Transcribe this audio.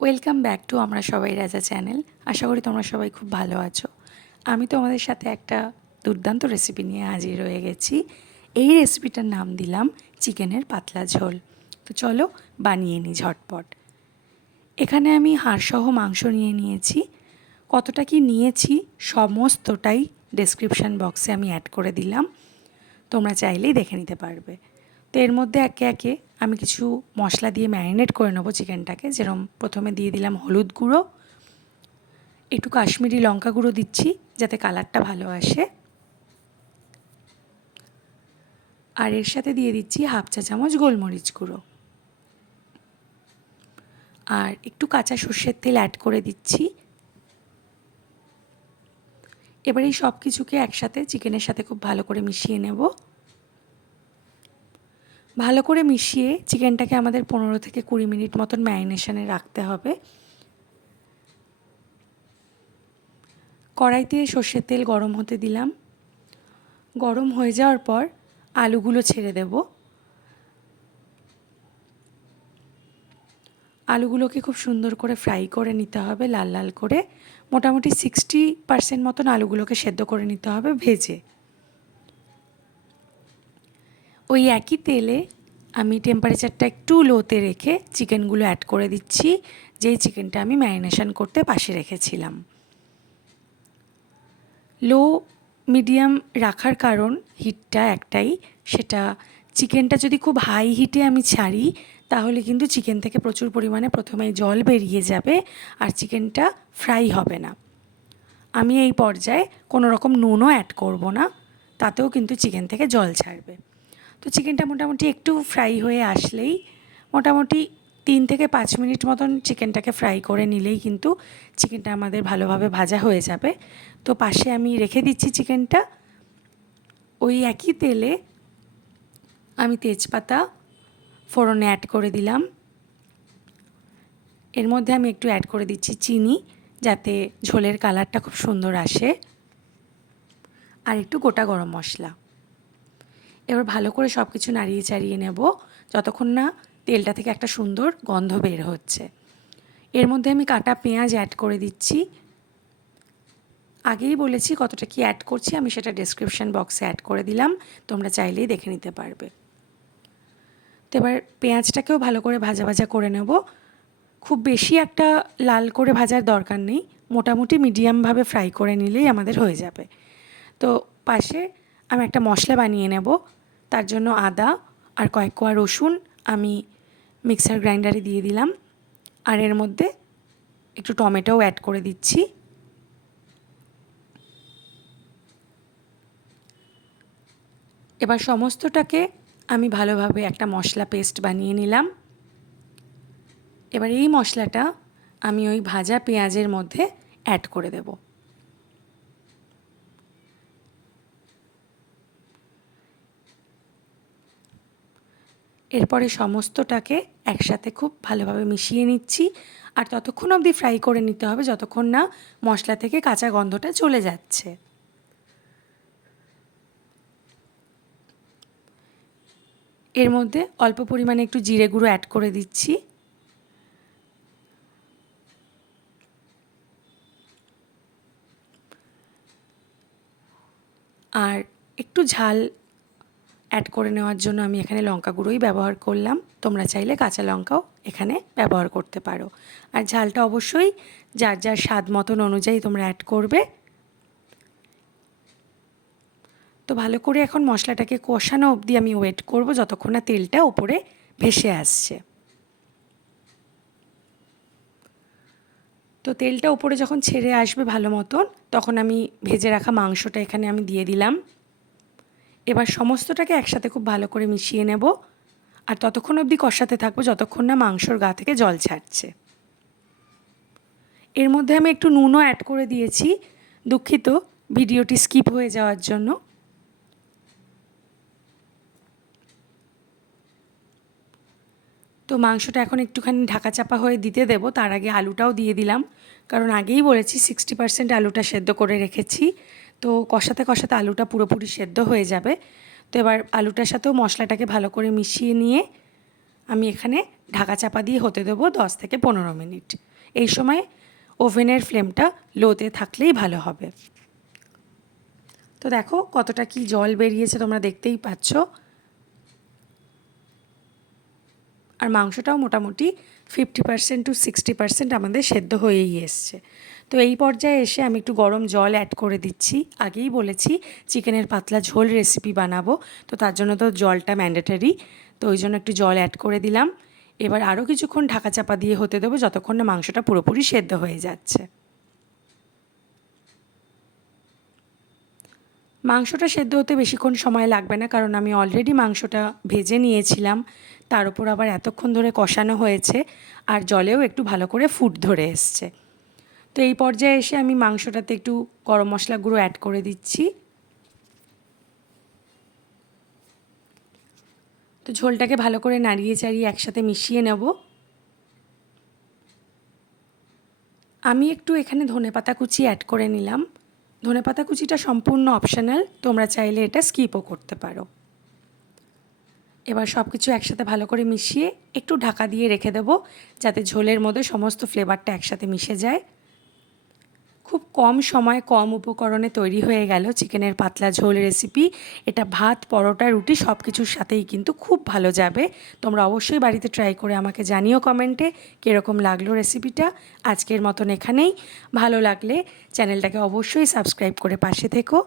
Welcome back to আমরা সবাই রাজা চ্যানেল আশা করি তোমরা সবাই খুব ভালো আছো। আমি তোমাদের সাথে একটা দুর্দান্ত রেসিপি নিয়ে হাজির হয়ে গেছি। এই রেসিপিটার নাম দিলাম চিকেনের পাতলা ঝোল। তো চলো বানিয়ে নিই ঝটপট। এখানে আমি হাড়সহ মাংস নিয়ে নিয়েছি। কতটা কি নিয়েছি সমস্তটাই ডেসক্রিপশান বক্সে আমি অ্যাড করে দিলাম। তোমরা চাইলেই দেখে নিতে পারবে। তো এর মধ্যে একে একে আমি কিছু মশলা দিয়ে ম্যারিনেট করে নেব চিকেনটাকে। যেরকম প্রথমে দিয়ে দিলাম হলুদ গুঁড়ো, একটু কাশ্মীরি লঙ্কা গুঁড়ো দিচ্ছি যাতে কালারটা ভালো আসে। আর এর সাথে দিয়ে দিচ্ছি হাফ চা চামচ গোলমরিচ গুঁড়ো। আর একটু কাঁচা সর্ষের তেল অ্যাড করে দিচ্ছি। এবার এই সব কিছুকে একসাথে চিকেনের সাথে খুব ভালো করে মিশিয়ে নেব। ভালো করে মিশিয়ে চিকেনটাকে আমাদের পনেরো থেকে কুড়ি মিনিট মতন ম্যারিনেশনে রাখতে হবে। কড়াইতে সর্ষের তেল গরম হতে দিলাম। গরম হয়ে যাওয়ার পর আলুগুলো ছেড়ে দেব। আলুগুলোকে খুব সুন্দর করে ফ্রাই করে নিতে হবে, লাল লাল করে। মোটামুটি সিক্সটি পার্সেন্ট মতন আলুগুলোকে সেদ্ধ করে নিতে হবে ভেজে। ওই একই তেলে আমি টেম্পারেচারটা একটু লোতে রেখে চিকেনগুলো অ্যাড করে দিচ্ছি, যেই চিকেনটা আমি ম্যারিনেশন করতে পাশে রেখেছিলাম। লো মিডিয়াম রাখার কারণ হিটটা একটাই, সেটা চিকেনটা যদি খুব হাই হিটে আমি ছাড়ি, তাহলে কিন্তু চিকেন থেকে প্রচুর পরিমাণে প্রথমে জল বেরিয়ে যাবে আর চিকেনটা ফ্রাই হবে না। আমি এই পর্যায়ে কোনো রকম নুনও অ্যাড করব না, তাতেও কিন্তু চিকেন থেকে জল ছাড়বে। তো চিকেনটা মোটামুটি একটু ফ্রাই হয়ে আসলেই মোটামুটি তিন থেকে পাঁচ মিনিট মতন চিকেনটাকে ফ্রাই করে নিলেই কিন্তু চিকেনটা আমাদের ভালোভাবে ভাজা হয়ে যাবে। তো পাশে আমি রেখে দিচ্ছি চিকেনটা। ওই একই তেলে আমি তেজপাতা ফোড়নে অ্যাড করে দিলাম। এর মধ্যে আমি একটু অ্যাড করে দিচ্ছি চিনি যাতে ঝোলের কালারটা খুব সুন্দর আসে। আর একটু গোটা গরম মশলা। এবার ভালো করে সব কিছু নাড়িয়ে চাড়িয়ে নেব যতক্ষণ না তেলটা থেকে একটা সুন্দর গন্ধ বের হচ্ছে। এর মধ্যে আমি কাটা পেঁয়াজ অ্যাড করে দিচ্ছি। আগেই বলেছি কতটা কি অ্যাড করছি, আমি সেটা ডেসক্রিপশান বক্সে অ্যাড করে দিলাম, তোমরা চাইলেই দেখে নিতে পারবে। তো এবার পেঁয়াজটাকেও ভালো করে ভাজা ভাজা করে নেব। খুব বেশি একটা লাল করে ভাজার দরকার নেই, মোটামুটি মিডিয়ামভাবে ফ্রাই করে নিলেই আমাদের হয়ে যাবে। তো পাশে আমি একটা মশলা বানিয়ে নেব। তার জন্য আদা আর কয়েক কোয়া রসুন আমি মিক্সার গ্রাইন্ডারে দিয়ে দিলাম। আর এর মধ্যে একটু টমেটোও অ্যাড করে দিচ্ছি। এবার সমস্তটাকে আমি ভালোভাবে একটা মশলা পেস্ট বানিয়ে নিলাম। এবার এই মশলাটা আমি ওই ভাজা পেঁয়াজের মধ্যে অ্যাড করে দেবো। এরপরে সমস্তটাকে একসাথে খুব ভালোভাবে মিশিয়ে নিচ্ছি। আর ততক্ষণ অবধি ফ্রাই করে নিতে হবে যতক্ষণ না মশলা থেকে কাঁচা গন্ধটা চলে যাচ্ছে। এর মধ্যে অল্প পরিমাণে একটু জিরে গুঁড়ো অ্যাড করে দিচ্ছি। আর একটু ঝাল অ্যাড করে নেওয়ার জন্য আমি এখানে লঙ্কা গুঁড়োই ব্যবহার করলাম। তোমরা চাইলে কাঁচা লঙ্কাও এখানে ব্যবহার করতে পারো। আর ঝালটা অবশ্যই যার যার স্বাদ মতন অনুযায়ী তোমরা অ্যাড করবে। তো ভালো করে এখন মশলাটাকে কষানো অবধি আমি ওয়েট করব যতক্ষণ না তেলটা ওপরে ভেসে আসছে। তো তেলটা উপরে যখন ছেড়ে আসবে ভালো মতন, তখন আমি ভেজে রাখা মাংসটা এখানে আমি দিয়ে দিলাম। এবার সমস্তটাকে একসাথে খুব ভালো করে মিশিয়ে নেব। আর ততক্ষণ অবধি কষাতে থাকব যতক্ষণ না মাংসর গা থেকে জল ছাড়ছে। এর মধ্যে আমি একটু নুনও অ্যাড করে দিয়েছি। দুঃখিত, ভিডিওটি স্কিপ হয়ে যাওয়ার জন্য। তো মাংসটা এখন একটুখানি ঢাকা চাপা হয়ে দিতে দেব। তার আগে আলুটাও দিয়ে দিলাম। কারণ আগেই বলেছি সিক্সটি পার্সেন্ট আলুটা সেদ্ধ করে রেখেছি। তো কষাতে কষাতে আলুটা পুরোপুরি সেদ্ধ হয়ে যাবে। তো এবার আলুটার সাথেও মশলাটাকে ভালো করে মিশিয়ে নিয়ে আমি এখানে ঢাকা চাপা দিয়ে হতে দেবো দশ থেকে পনেরো মিনিট। এই সময় ওভেনের ফ্লেমটা লোতে থাকলেই ভালো হবে। তো দেখো কতটা কি জল বেরিয়েছে তোমরা দেখতেই পাচ্ছ। আর মাংসটাও মোটামুটি fifty percent to sixty percent আমাদের সেদ্ধ হয়েই এসছে। তো এই পর্যায়ে এসে আমি একটু গরম জল অ্যাড করে দিচ্ছি। আগেই বলেছি চিকেনের পাতলা ঝোল রেসিপি বানাবো, তো তার জন্য তো জলটা ম্যান্ডেটারি তো ওই জন্য একটু জল অ্যাড করে দিলাম। এবার আরও কিছুক্ষণ ঢাকা চাপা দিয়ে হতে দেবো যতক্ষণ না মাংসটা পুরোপুরি সেদ্ধ হয়ে যাচ্ছে। মাংসটা সেদ্ধ হতে বেশিক্ষণ সময় লাগবে না, কারণ আমি অলরেডি মাংসটা ভেজে নিয়েছিলাম। তার উপর আবার এতক্ষণ ধরে কষানো হয়েছে, আর জলেও একটু ভালো করে ফুট ধরে এসছে। তো এই পর্যায়ে এসে আমি মাংসটাতে একটু গরম মশলা গুঁড়ো অ্যাড করে দিচ্ছি। তো ঝোলটাকে ভালো করে নাড়িয়ে চাড়িয়ে একসাথে মিশিয়ে নেব। আমি একটু এখানে ধনেপাতা কুচি অ্যাড করে নিলাম। ধনেপাতা কুচিটা সম্পূর্ণ অপশানাল তোমরা চাইলে এটা স্কিপও করতে পারো। এবার সব কিছু একসাথে ভালো করে মিশিয়ে একটু ঢাকা দিয়ে রেখে দেবো, যাতে ঝোলের মধ্যে সমস্ত ফ্লেভারটা একসাথে মিশে যায়। খুব কম সময় কম উপকরণে তৈরি হয়ে গেল চিকেনের পাতলা ঝোল রেসিপি এটা ভাত, পরোটা, রুটি সব কিছুর সাথেই কিন্তু খুব ভালো যাবে। তোমরা অবশ্যই বাড়িতে ট্রাই করে আমাকে জানিও কমেন্টে কীরকম লাগল রেসিপিটা আজকের মতন এখানেই। ভালো লাগলে চ্যানেলটাকে অবশ্যই সাবস্ক্রাইব করে পাশে থেকো।